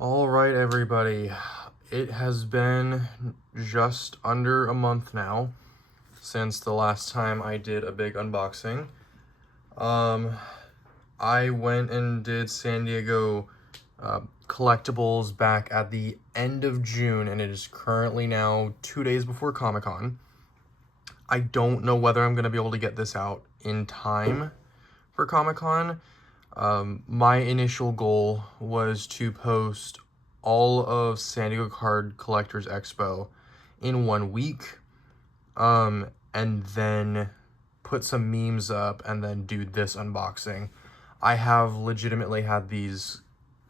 All right, everybody. It has been just under a month now since the last time I did a big unboxing. I went and did San Diego collectibles back at the end of June, and it is currently now 2 days before Comic-Con. I don't know whether I'm going to be able to get this out in time for Comic-Con. My initial goal was to post all of San Diego Card Collectors Expo in 1 week, and then put some memes up and then do this unboxing. I have legitimately had these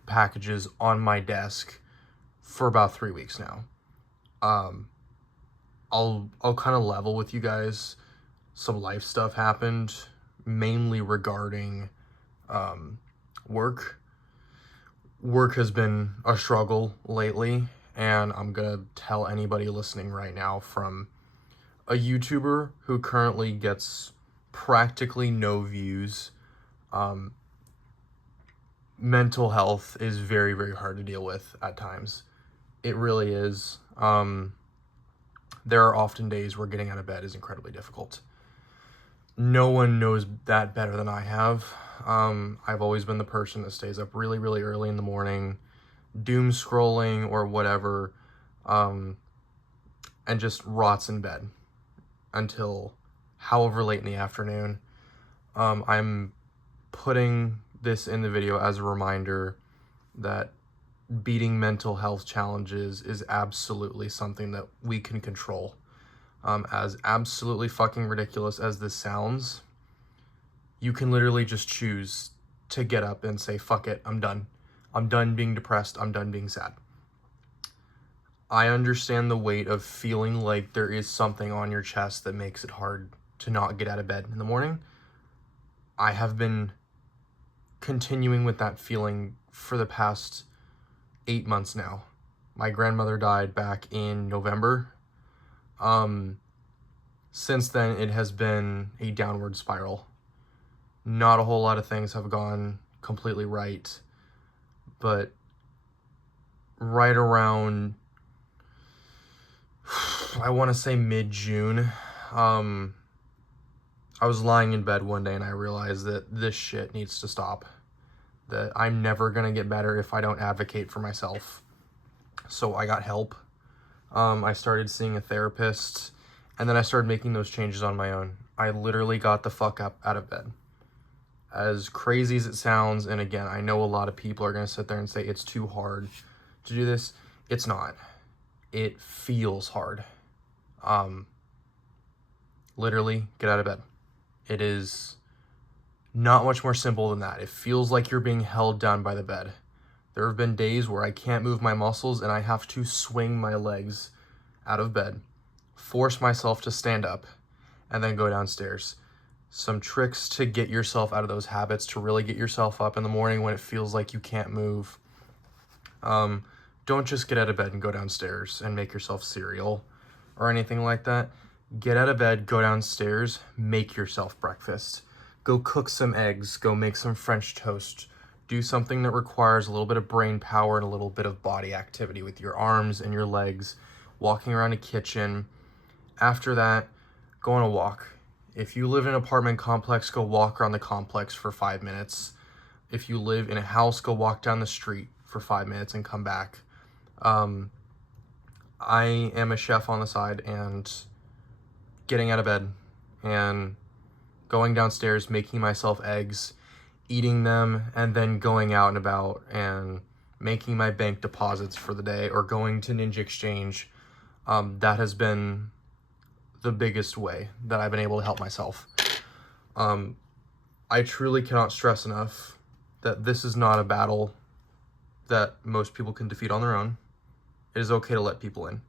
packages on my desk for about 3 weeks now. I'll kind of level with you guys. Some life stuff happened, mainly regarding work. Work has been a struggle lately, and I'm gonna tell anybody listening right now, from a YouTuber who currently gets practically no views. Mental health is very, very hard to deal with at times. It really is. There are often days where getting out of bed is incredibly difficult. No one knows that better than I have. I've always been the person that stays up really, really early in the morning, doom scrolling or whatever, and just rots in bed until however late in the afternoon. I'm putting this in the video as a reminder that beating mental health challenges is absolutely something that we can control. As absolutely fucking ridiculous as this sounds, you can literally just choose to get up and say, fuck it, I'm done. I'm done being depressed. I'm done being sad. I understand the weight of feeling like there is something on your chest that makes it hard to not get out of bed in the morning. I have been continuing with that feeling for the past 8 months now. My grandmother died back in November. Since then, it has been a downward spiral. Not a whole lot of things have gone completely right, but right around, I want to say mid-June, I was lying in bed one day and I realized that this shit needs to stop. That I'm never gonna get better if I don't advocate for myself. So I got help. I started seeing a therapist, and then I started making those changes on my own. I literally got the fuck up out of bed. As crazy as it sounds, and again, I know a lot of people are gonna sit there and say it's too hard to do this. It's not. It feels hard. Literally, get out of bed. It is not much more simple than that. It feels like you're being held down by the bed. There have been days where I can't move my muscles and I have to swing my legs out of bed, force myself to stand up, and then go downstairs. Some tricks to get yourself out of those habits, to really get yourself up in the morning when it feels like you can't move. Don't just get out of bed and go downstairs and make yourself cereal or anything like that. Get out of bed, go downstairs, make yourself breakfast. Go cook some eggs, go make some French toast. Do something that requires a little bit of brain power and a little bit of body activity with your arms and your legs, walking around a kitchen. After that, go on a walk. If you live in an apartment complex, go walk around the complex for 5 minutes. If you live in a house, go walk down the street for 5 minutes and come back. I am a chef on the side, and getting out of bed and going downstairs, making myself eggs, eating them, and then going out and about and making my bank deposits for the day or going to Ninja Exchange, that has been the biggest way that I've been able to help myself. I truly cannot stress enough that this is not a battle that most people can defeat on their own. It is okay to let people in.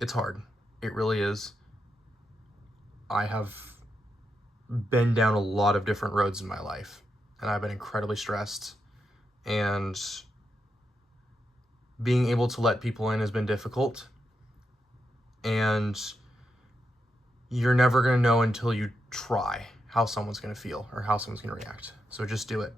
It's hard. It really is. I have been down a lot of different roads in my life, and I've been incredibly stressed, and being able to let people in has been difficult, and you're never going to know until you try how someone's going to feel or how someone's going to react. So just do it.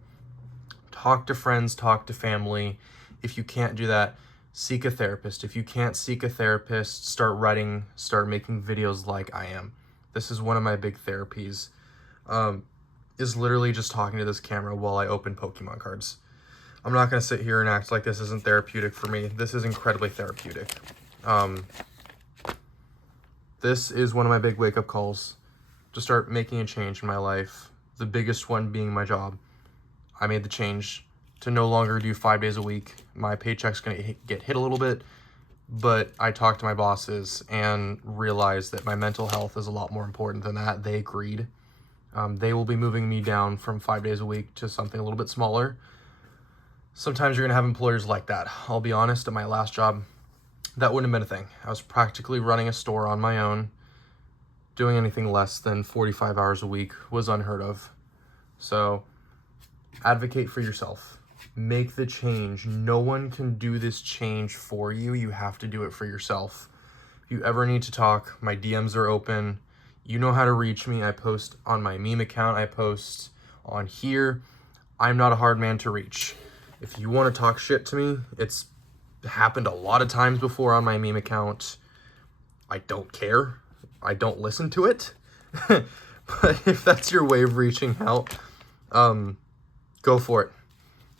Talk to friends, talk to family, If you can't do that, seek a therapist. If you can't seek a therapist, start writing, start making videos like I am. This is one of my big therapies, is literally just talking to this camera while I open Pokemon cards. I'm not going to sit here and act like this isn't therapeutic for me. This is incredibly therapeutic. This is one of my big wake-up calls to start making a change in my life. The biggest one being my job. I made the change to no longer do 5 days a week. My paycheck's going to get hit a little bit, but I talked to my bosses and realized that my mental health is a lot more important than that. They agreed. They will be moving me down from 5 days a week to something a little bit smaller. Sometimes you're going to have employers like that. I'll be honest, at my last job, that wouldn't have been a thing. I was practically running a store on my own. Doing anything less than 45 hours a week was unheard of. So, advocate for yourself. Make the change. No one can do this change for you. You have to do it for yourself. If you ever need to talk, my DMs are open. You know how to reach me. I post on my meme account. I post on here. I'm not a hard man to reach. If you want to talk shit to me, it's happened a lot of times before on my meme account. I don't care. I don't listen to it. But if that's your way of reaching out, go for it.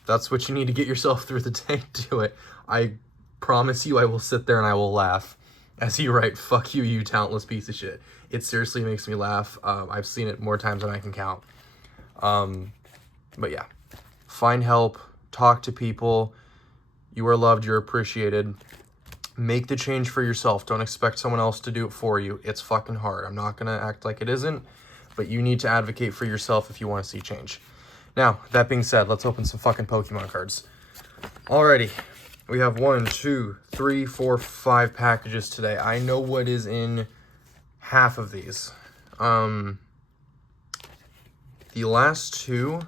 That's what you need to get yourself through the day. Do it. I promise you I will sit there and I will laugh as you write, "Fuck you, you talentless piece of shit." It seriously makes me laugh. I've seen it more times than I can count. But yeah, find help. Talk to people. You are loved. You're appreciated. Make the change for yourself. Don't expect someone else to do it for you. It's fucking hard. I'm not going to act like it isn't, but you need to advocate for yourself if you want to see change. Now, that being said, let's open some fucking Pokemon cards. Alrighty. We have 1, 2, 3, 4, 5 packages today. I know what is in half of these. The last two,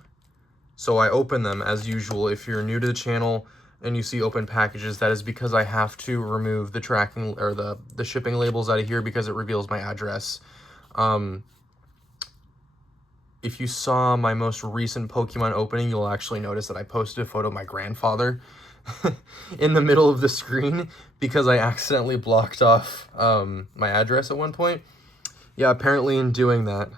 so I open them as usual. If you're new to the channel and you see open packages, that is because I have to remove the tracking or the shipping labels out of here because it reveals my address. If you saw my most recent Pokemon opening, you'll actually notice that I posted a photo of my grandfather in the middle of the screen because I accidentally blocked off my address at one point. Yeah, apparently in doing that,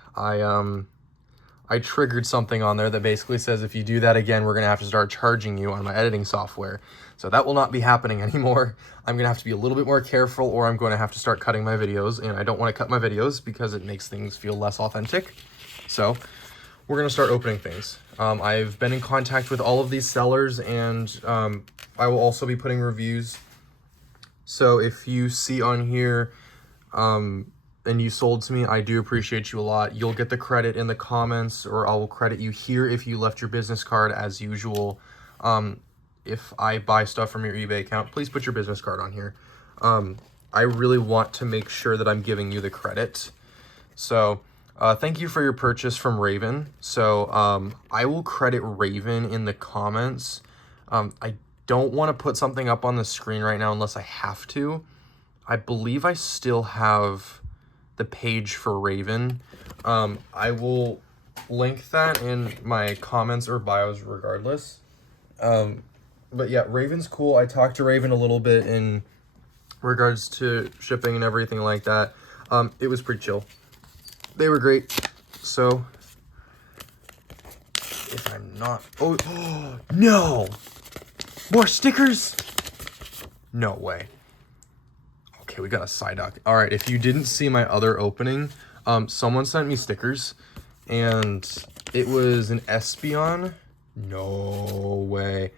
I triggered something on there that basically says if you do that again, we're going to have to start charging you on my editing software. So that will not be happening anymore. I'm going to have to be a little bit more careful, or I'm going to have to start cutting my videos, and I don't want to cut my videos because it makes things feel less authentic. So we're going to start opening things. I've been in contact with all of these sellers, and I will also be putting reviews. So if you see on here and you sold to me, I do appreciate you a lot. You'll get the credit in the comments, or I will credit you here if you left your business card as usual. If I buy stuff from your eBay account, please put your business card on here. I really want to make sure that I'm giving you the credit. So thank you for your purchase from Raven. So I will credit Raven in the comments. I don't want to put something up on the screen right now unless I have to. I believe I still have the page for Raven. I will link that in my comments or bios regardless. But yeah, Raven's cool. I talked to Raven a little bit in regards to shipping and everything like that. It was pretty chill. They were great. So if I'm not, oh no, more stickers. No way. Okay, we got a Psyduck. All right, if you didn't see my other opening, someone sent me stickers, and it was an Espeon. No way.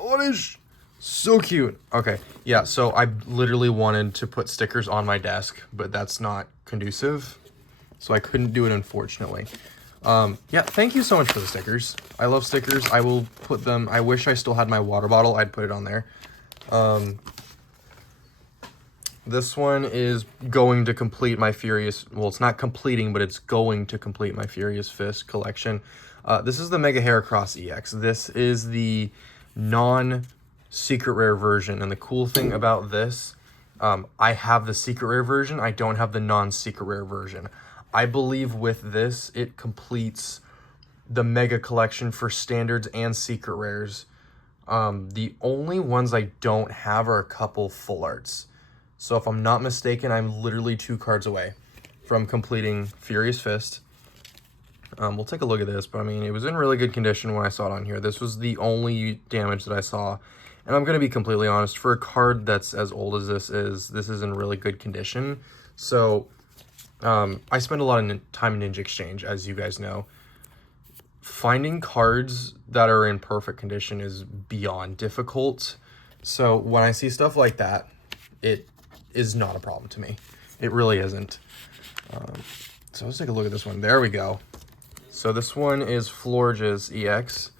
What is so cute. Okay, yeah, so I literally wanted to put stickers on my desk, but that's not conducive, so I couldn't do it, unfortunately. Yeah, thank you so much for the stickers. I love stickers. I will put them. I wish I still had my water bottle. I'd put it on there. This one is going to complete my Furious, well, it's not completing, but it's going to complete my Furious Fist collection. This is the Mega Heracross EX. This is the non-secret rare version, and the cool thing about this, I have the secret rare version, I don't have the non-secret rare version. I believe with this, it completes the Mega collection for standards and secret rares. The only ones I don't have are a couple full arts. So if I'm not mistaken, I'm literally 2 cards away from completing Furious Fist. We'll take a look at this, but I mean, it was in really good condition when I saw it on here. This was the only damage that I saw. And I'm going to be completely honest, for a card that's as old as this is in really good condition. So I spend a lot of time in Ninja Exchange, as you guys know. Finding cards that are in perfect condition is beyond difficult. So when I see stuff like that, it is not a problem to me. It really isn't. So let's take a look at this one. There we go. So this one is Florges EX,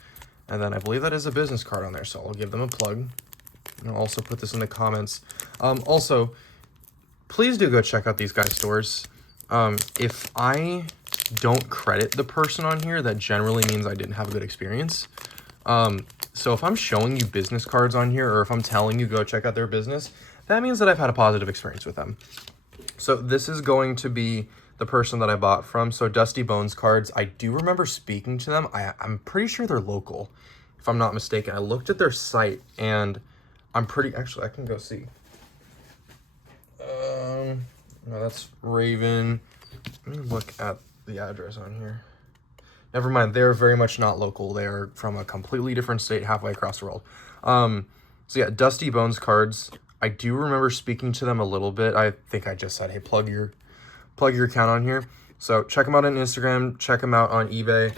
and then I believe that is a business card on there, so I'll give them a plug. And I'll also put this in the comments. Also, please do go check out these guys' stores. If I don't credit the person on here, that generally means I didn't have a good experience. So if I'm showing you business cards on here, or if I'm telling you go check out their business, that means that I've had a positive experience with them. So this is going to be the person that I bought from. So Dusty Bones Cards, I do remember speaking to them. I'm pretty sure they're local, if I'm not mistaken. I looked at their site, and I'm pretty, actually, I can go see. No, that's Raven. Let me look at the address on here. Never mind, they're very much not local. They are from a completely different state halfway across the world. So yeah, Dusty Bones Cards. I do remember speaking to them a little bit. I think I just said, hey, plug your account on here. So check them out on Instagram, check them out on eBay.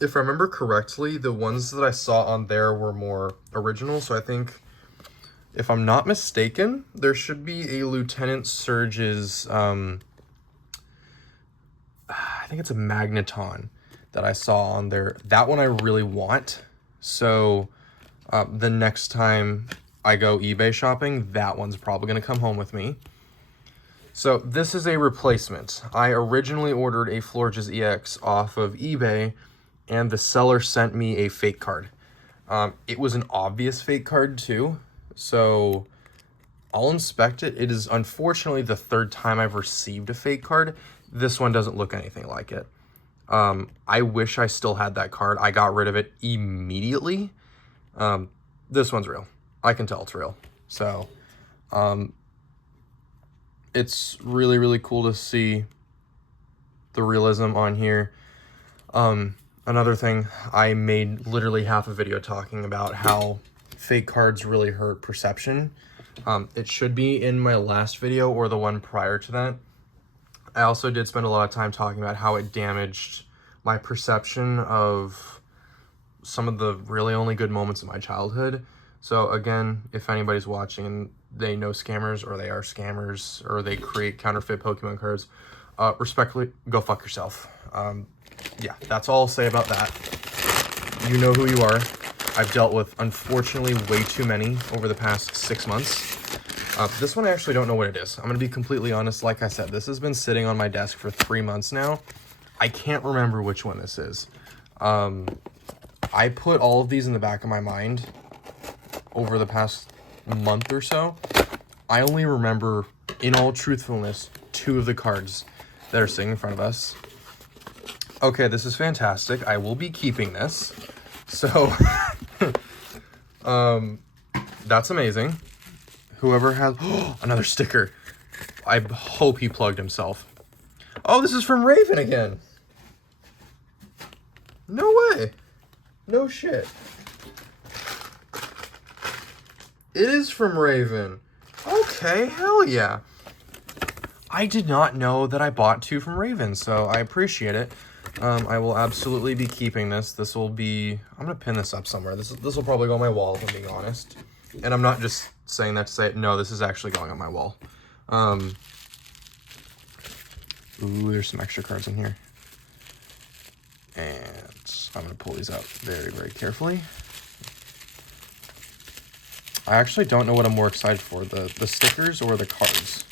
If I remember correctly, the ones that I saw on there were more original. So I think, if I'm not mistaken, there should be a Lieutenant Surge's, I think it's a Magneton that I saw on there. That one I really want. So the next time I go eBay shopping, that one's probably going to come home with me. So this is a replacement. I originally ordered a Florges EX off of eBay, and the seller sent me a fake card. It was an obvious fake card too, so I'll inspect it. It is unfortunately the 3rd time I've received a fake card. This one doesn't look anything like it. I wish I still had that card. I got rid of it immediately. This one's real. I can tell it's real. So, it's really, really cool to see the realism on here. Another thing, I made literally half a video talking about how fake cards really hurt perception. It should be in my last video or the one prior to that. I also did spend a lot of time talking about how it damaged my perception of some of the really only good moments of my childhood. So again, if anybody's watching and they know scammers, or they are scammers, or they create counterfeit Pokemon cards, respectfully, go fuck yourself. Yeah, that's all I'll say about that. You know who you are. I've dealt with, unfortunately, way too many over the past 6 months. This one I actually don't know what it is. I'm going to be completely honest. Like I said, this has been sitting on my desk for 3 months now. I can't remember which one this is. I put all of these in the back of my mind over the past month or so. I only remember, in all truthfulness, 2 of the cards that are sitting in front of us. Okay, this is fantastic. I will be keeping this. So, that's amazing. Whoever has, another sticker. I hope he plugged himself. Oh, this is from Raven again. No way. No shit. It is from Raven. Okay, hell yeah. I did not know that I bought 2 from Raven, so I appreciate it. I will absolutely be keeping this. This will be, I'm going to pin this up somewhere. This will probably go on my wall, if I'm being honest. And I'm not just saying that to say it. No, this is actually going on my wall. Ooh, there's some extra cards in here. And I'm going to pull these out very, very carefully. I actually don't know what I'm more excited for, the stickers or the cards.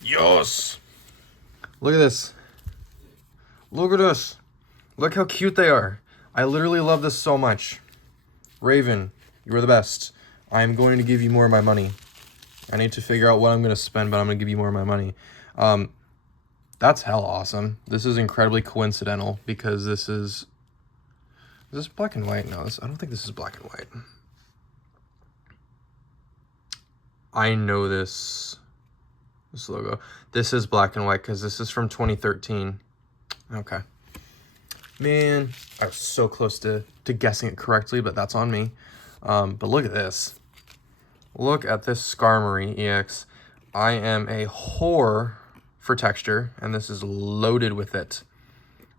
Yes! Look at this. Look at this. Look how cute they are. I literally love this so much. Raven, you are the best. I'm going to give you more of my money. I need to figure out what I'm going to spend, but I'm going to give you more of my money. That's hell awesome. This is incredibly coincidental because this is this black and white? No, I don't think this is black and white. I know this logo. This is black and white because this is from 2013. Okay. Man, I was so close to guessing it correctly, but that's on me. But look at this. Look at this Skarmory EX. I am a whore for texture, and this is loaded with it.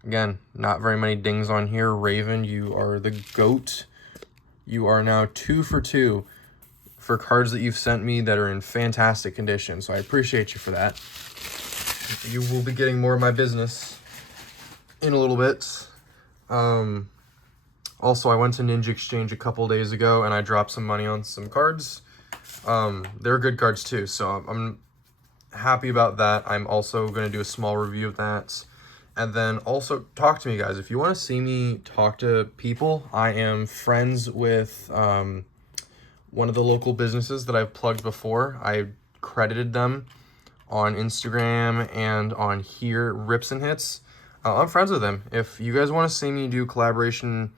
Again, not very many dings on here. Raven, you are the GOAT. You are now 2 for 2 for cards that you've sent me that are in fantastic condition, so I appreciate you for that. You will be getting more of my business in a little bit. Also, I went to Ninja Exchange a couple days ago, and I dropped some money on some cards. They're good cards too, so I'm happy about that. I'm also going to do a small review of that. And then also talk to me, guys. If you want to see me talk to people, I am friends with one of the local businesses that I've plugged before. I credited them on Instagram and on here, Rips and Hits. I'm friends with them. If you guys want to see me do collaboration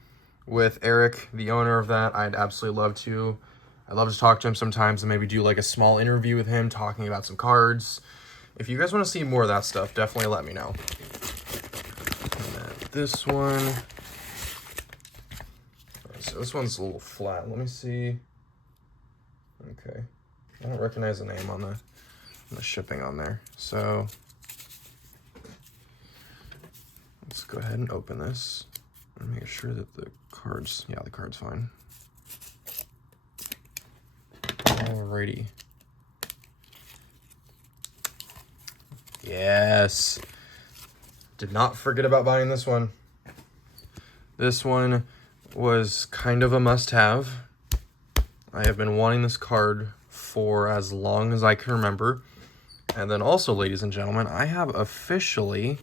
with Eric, the owner of that, I'd absolutely love to. I'd love to talk to him sometimes and maybe do like a small interview with him talking about some cards. If you guys want to see more of that stuff, definitely let me know. And then this one. So this one's a little flat. Let me see. Okay. I don't recognize the name on the shipping on there. So let's go ahead and open this and make sure that the card's fine. Alrighty. Yes. Did not forget about buying this one. This one was kind of a must-have. I have been wanting this card for as long as I can remember. And then also, ladies and gentlemen, I have officially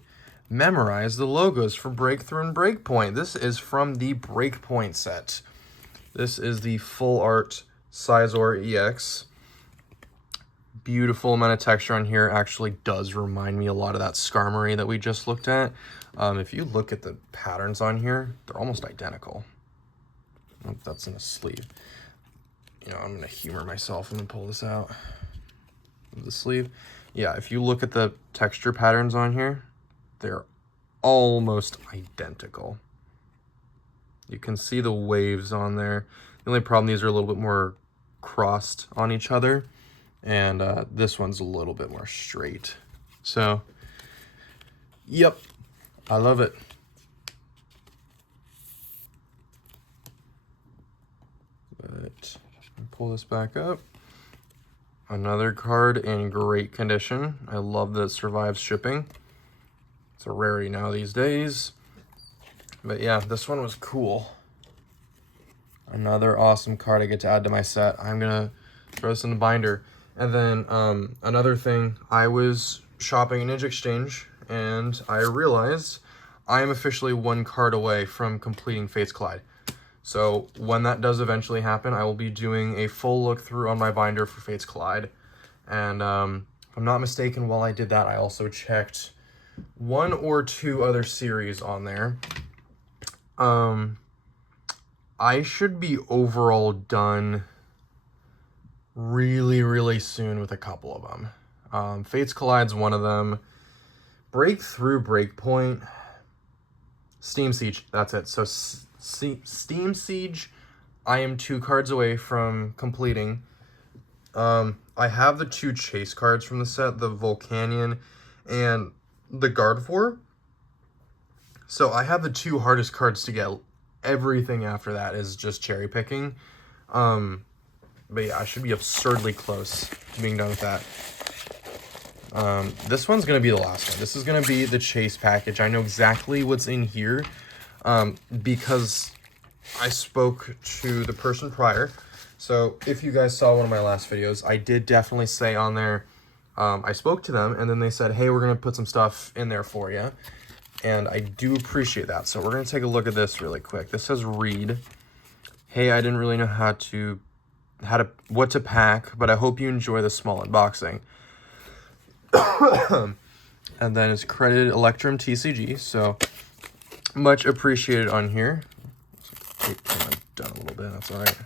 memorized the logos for Breakthrough and Breakpoint. This is from the Breakpoint set. This is the Full Art Sizor EX. Beautiful amount of texture on here. Actually does remind me a lot of that Skarmory that we just looked at. If you look at the patterns on here, they're almost identical. Oh, that's in a sleeve. You know, I'm gonna humor myself and pull this out of the sleeve. Yeah, if you look at the texture patterns on here, they're almost identical. You can see the waves on there. The only problem, these are a little bit more crossed on each other, and this one's a little bit more straight. So, yep, I love it. But pull this back up. Another card in great condition. I love that it survives shipping. It's a rarity now these days. But yeah, this one was cool. Another awesome card I get to add to my set. I'm gonna throw this in the binder. And then another thing, I was shopping in Ninja Exchange and I realized I am officially one card away from completing Fates Collide. So when that does eventually happen, I will be doing a full look through on my binder for Fates Collide. And if I'm not mistaken, while I did that, I also checked 1 or 2 other series on there. I should be overall done really soon with a couple of them. Fates Collide's one of them. Breakthrough, Breakpoint, Steam Siege, that's it. So Steam Siege, I am 2 cards away from completing. I have the 2 chase cards from the set, the Volcanion and the Gardevoir. So I have the 2 hardest cards to get. Everything after that is just cherry picking. But yeah, I should be absurdly close to being done with that. This one's going to be the last one. This is going to be the chase package. I know exactly what's in here because I spoke to the person prior. So if you guys saw one of my last videos, I did definitely say on there, I spoke to them and then they said, hey, we're going to put some stuff in there for you. And I do appreciate that. So we're going to take a look at this really quick. This says read. Hey, I didn't really know what to pack, but I hope you enjoy the small unboxing. And then it's credited electrumtcg, so much appreciated on here. So came undone a little bit. That's all right.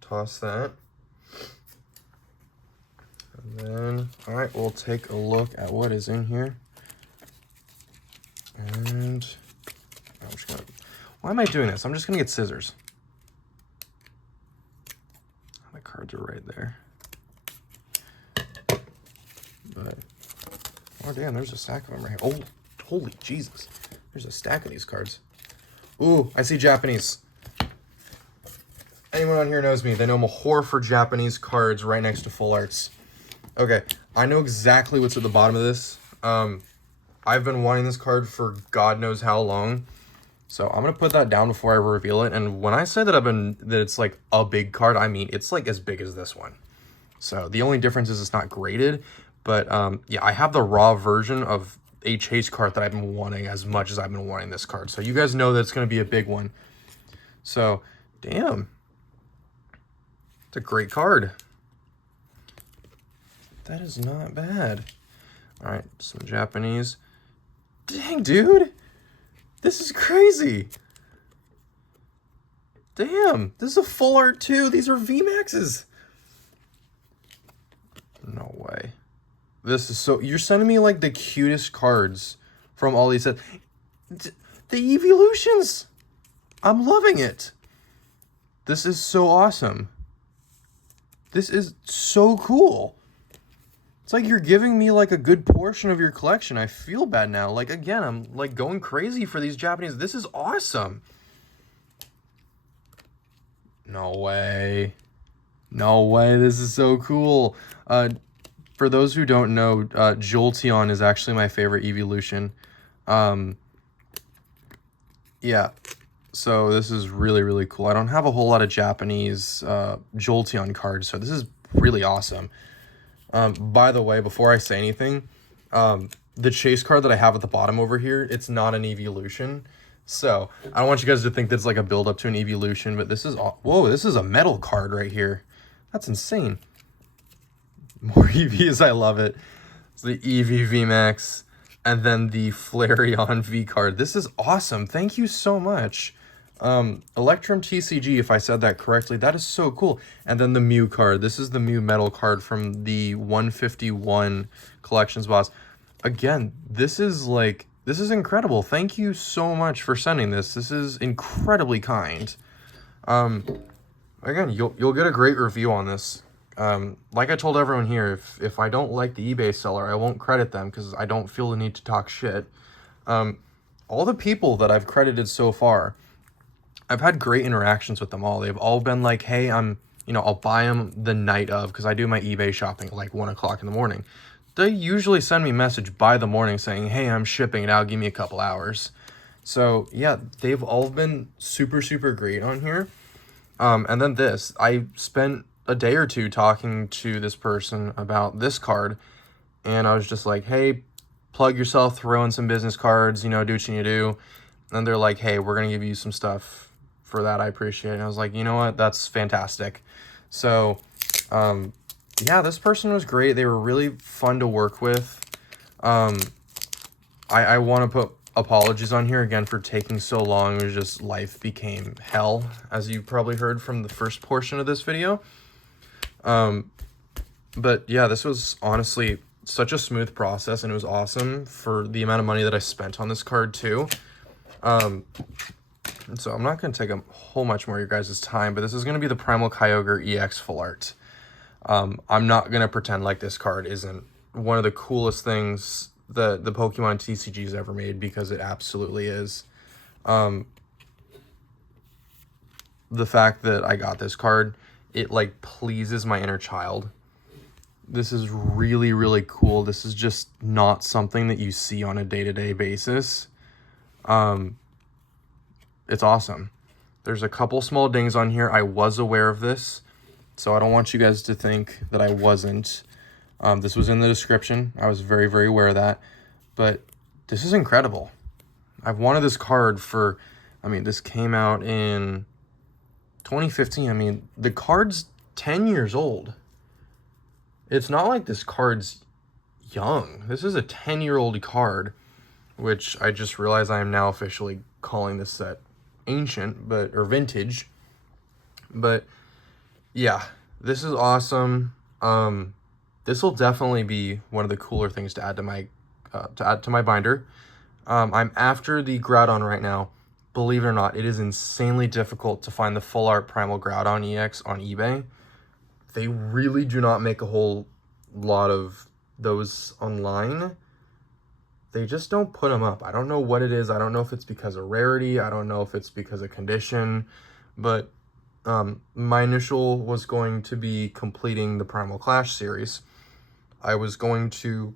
Toss that. And then, all right, we'll take a look at what is in here. And I'm just gonna, why am I doing this? I'm just gonna get scissors. My cards are right there. But, oh damn, there's a stack of them right here. Oh, holy Jesus. There's a stack of these cards. Ooh, I see Japanese. Anyone on here knows me. They know I'm a whore for Japanese cards right next to full arts. Okay, I know exactly what's at the bottom of this. I've been wanting this card for God knows how long. So I'm going to put that down before I reveal it. And when I say that it's like a big card, I mean, it's like as big as this one. So the only difference is it's not graded. But yeah, I have the raw version of a chase card that I've been wanting as much as I've been wanting this card. So you guys know that it's going to be a big one. So, damn. It's a great card. That is not bad. All right, some Japanese. Dang, dude. This is crazy. Damn, this is a full art too. These are VMAXs. No way. This is so... You're sending me like the cutest cards from all these... The evolutions. I'm loving it. This is so awesome. This is so cool. It's like you're giving me like a good portion of your collection. I feel bad now. Like, again, I'm like going crazy for these Japanese. This is awesome. No way. No way. This is so cool. For those who don't know, Jolteon is actually my favorite evolution. Yeah. So this is really, really cool. I don't have a whole lot of Japanese Jolteon cards, so this is really awesome. By the way, before I say anything, the chase card that I have at the bottom over here, it's not an evolution. So I don't want you guys to think that's like a build up to an evolution, but this is, whoa, this is a metal card right here. That's insane. More EVs, I love it. It's the EV VMAX and then the Flareon V card. This is awesome. Thank you so much. electrumtcg, if I said that correctly, that is so cool. And then the Mew card. This is the Mew metal card from the 151 collections box. Again, this is incredible. Thank you so much for sending this. This is incredibly kind. Again, you'll get a great review on this. Like I told everyone here, if I don't like the eBay seller, I won't credit them because I don't feel the need to talk shit. All the people that I've credited so far, I've had great interactions with them all. They've all been like, hey, I'll buy them the night of, because I do my eBay shopping at like 1 o'clock in the morning. They usually send me a message by the morning saying, hey, I'm shipping it out, give me a couple hours. So yeah, they've all been super, super great on here. And then this, I spent a day or two talking to this person about this card, and I was just like, hey, plug yourself, throw in some business cards, do what you need to do. And they're like, hey, we're going to give you some stuff for that. I appreciate it. And I was like, you know what? That's fantastic. So, yeah, this person was great. They were really fun to work with. I want to put apologies on here again for taking so long. It was just life became hell, as you probably heard from the first portion of this video. But yeah, this was honestly such a smooth process, and it was awesome for the amount of money that I spent on this card too. And so I'm not going to take a whole much more of your guys' time, but this is going to be the Primal Kyogre EX Full Art. I'm not going to pretend like this card isn't one of the coolest things that the Pokemon TCG's ever made, because it absolutely is. The fact that I got this card, it like pleases my inner child. This is really, really cool. This is just not something that you see on a day-to-day basis. It's awesome. There's a couple small dings on here. I was aware of this, so I don't want you guys to think that I wasn't. This was in the description. I was very, very aware of that. But this is incredible. I've wanted this card for, this came out in 2015. The card's 10 years old. It's not like this card's young. This is a 10-year-old card, which I just realized I am now officially calling this set ancient, or vintage. But yeah, this is awesome. This will definitely be one of the cooler things to add to my binder. I'm after the Groudon right now. Believe it or not, it is insanely difficult to find the full art Primal Groudon EX on eBay. They really do not make a whole lot of those online. They just don't put them up. I don't know what it is. I don't know if it's because of rarity. I don't know if it's because of condition. But my initial was going to be completing the Primal Clash series. I was going to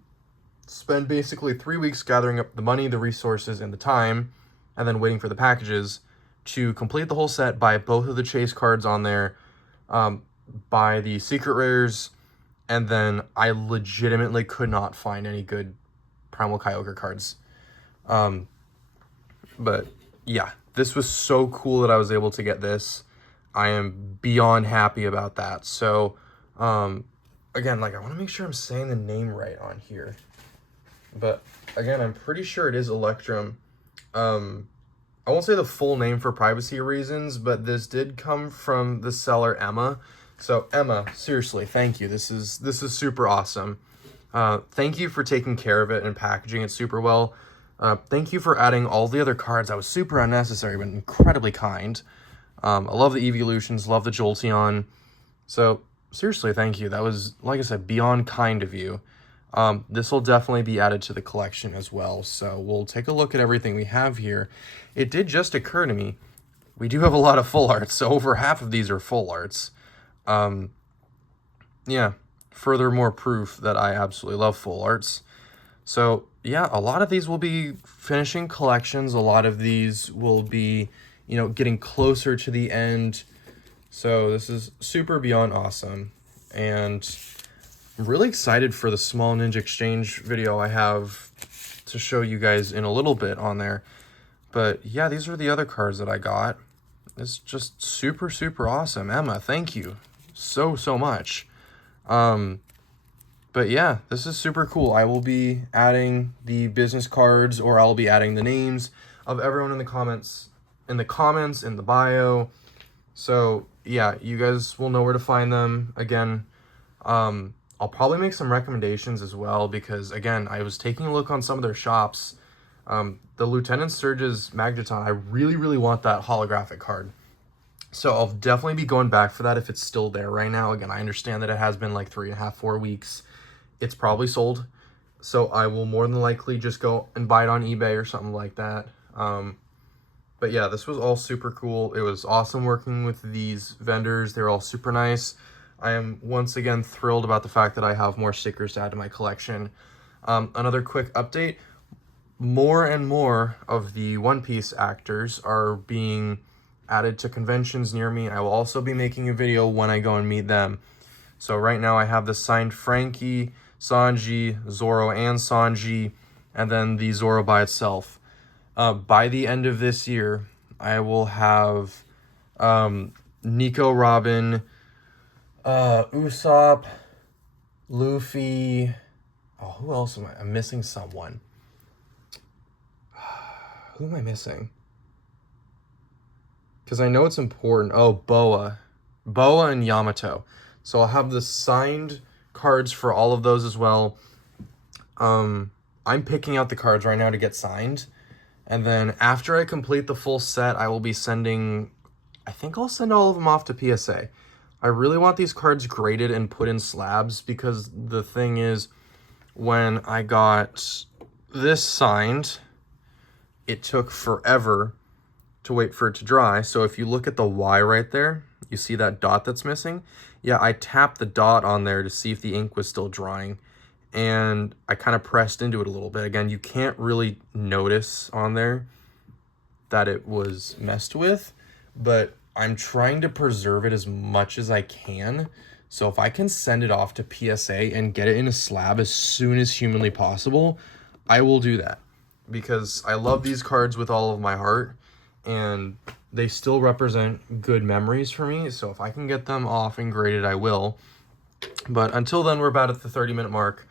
spend basically 3 weeks gathering up the money, the resources, and the time, and then waiting for the packages to complete the whole set, buy both of the chase cards on there, buy the secret rares, and then I legitimately could not find any good Primal Kyogre cards. But yeah, this was so cool that I was able to get this. I am beyond happy about that. So, again, like, I want to make sure I'm saying the name right on here. But again, I'm pretty sure it is Electrum. I won't say the full name for privacy reasons, but this did come from the seller Emma. So Emma, seriously, thank you. This is super awesome. Thank you for taking care of it and packaging it super well. Thank you for adding all the other cards. That was super unnecessary, but incredibly kind. I love the Evolutions, love the Jolteon. So seriously, thank you. That was, like I said, beyond kind of you. This will definitely be added to the collection as well. So we'll take a look at everything we have here. It did just occur to me, we do have a lot of full arts. So over half of these are full arts. Yeah, furthermore proof that I absolutely love full arts. So yeah, a lot of these will be finishing collections. A lot of these will be, you know, getting closer to the end. So this is super beyond awesome. And I'm really excited for the small Ninja Exchange video I have to show you guys in a little bit on there. But yeah, these are the other cards that I got. It's just super, super awesome. Emma, thank you so much. But yeah, this is super cool. I will be adding the business cards, or I'll be adding the names of everyone in the comments, in the bio. So yeah, you guys will know where to find them. Again, I'll probably make some recommendations as well, because again, I was taking a look on some of their shops. The Lieutenant Surge's Magneton, I really want that holographic card. So I'll definitely be going back for that if it's still there right now. Again, I understand that it has been like 3.5, 4 weeks. It's probably sold. So I will more than likely just go and buy it on eBay or something like that. But yeah, this was all super cool. It was awesome working with these vendors. They're all super nice. I am once again thrilled about the fact that I have more stickers to add to my collection. Another quick update. More and more of the One Piece actors are being added to conventions near me. I will also be making a video when I go and meet them. So right now I have the signed Frankie, Sanji, Zoro, and Sanji, and then the Zoro by itself. By the end of this year, I will have Nico, Robin, Usopp, Luffy. Oh, who else am I? I'm missing someone. Who am I missing? Because I know it's important. Oh, Boa and Yamato. So I'll have the signed cards for all of those as well. I'm picking out the cards right now to get signed. And then after I complete the full set, I will be sending, I think I'll send all of them off to PSA. I really want these cards graded and put in slabs, because the thing is, when I got this signed, it took forever to wait for it to dry. So if you look at the Y right there, you see that dot that's missing? Yeah, I tapped the dot on there to see if the ink was still drying, and I kind of pressed into it a little bit. Again, you can't really notice on there that it was messed with, but I'm trying to preserve it as much as I can. So if I can send it off to PSA and get it in a slab as soon as humanly possible, I will do that, because I love these cards with all of my heart, and they still represent good memories for me. So if I can get them off and graded, I will. But until then, we're about at the 30-minute mark.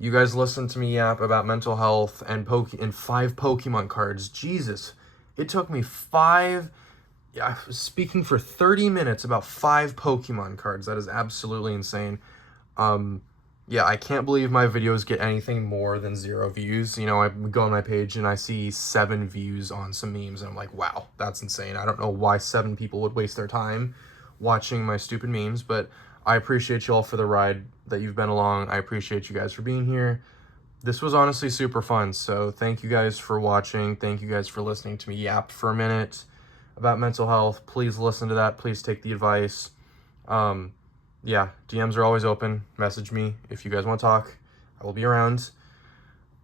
You guys listened to me yap about mental health and 5 Pokemon cards. Jesus, It took me speaking for 30 minutes about 5 Pokemon cards. That is absolutely insane. Yeah, I can't believe my videos get anything more than 0 views. You know, I go on my page and I see 7 views on some memes, and I'm like, wow, that's insane. I don't know why 7 people would waste their time watching my stupid memes, but I appreciate you all for the ride that you've been along. I appreciate you guys for being here. This was honestly super fun, so thank you guys for watching. Thank you guys for listening to me yap for a minute about mental health. Please listen to that. Please take the advice. Yeah, DMs are always open. Message me if you guys want to talk. I will be around.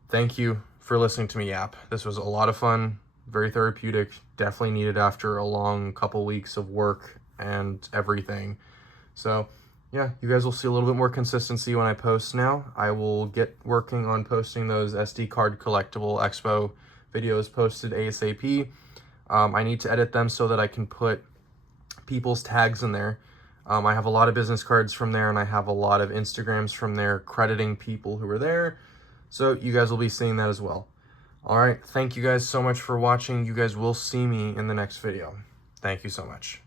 Thank you for listening to me yap. This was a lot of fun, very therapeutic, definitely needed after a long couple weeks of work and everything. So yeah, you guys will see a little bit more consistency when I post now. I will get working on posting those SD card collectible expo videos posted ASAP. I need to edit them so that I can put people's tags in there. I have a lot of business cards from there, and I have a lot of Instagrams from there crediting people who were there. So you guys will be seeing that as well. All right, thank you guys so much for watching. You guys will see me in the next video. Thank you so much.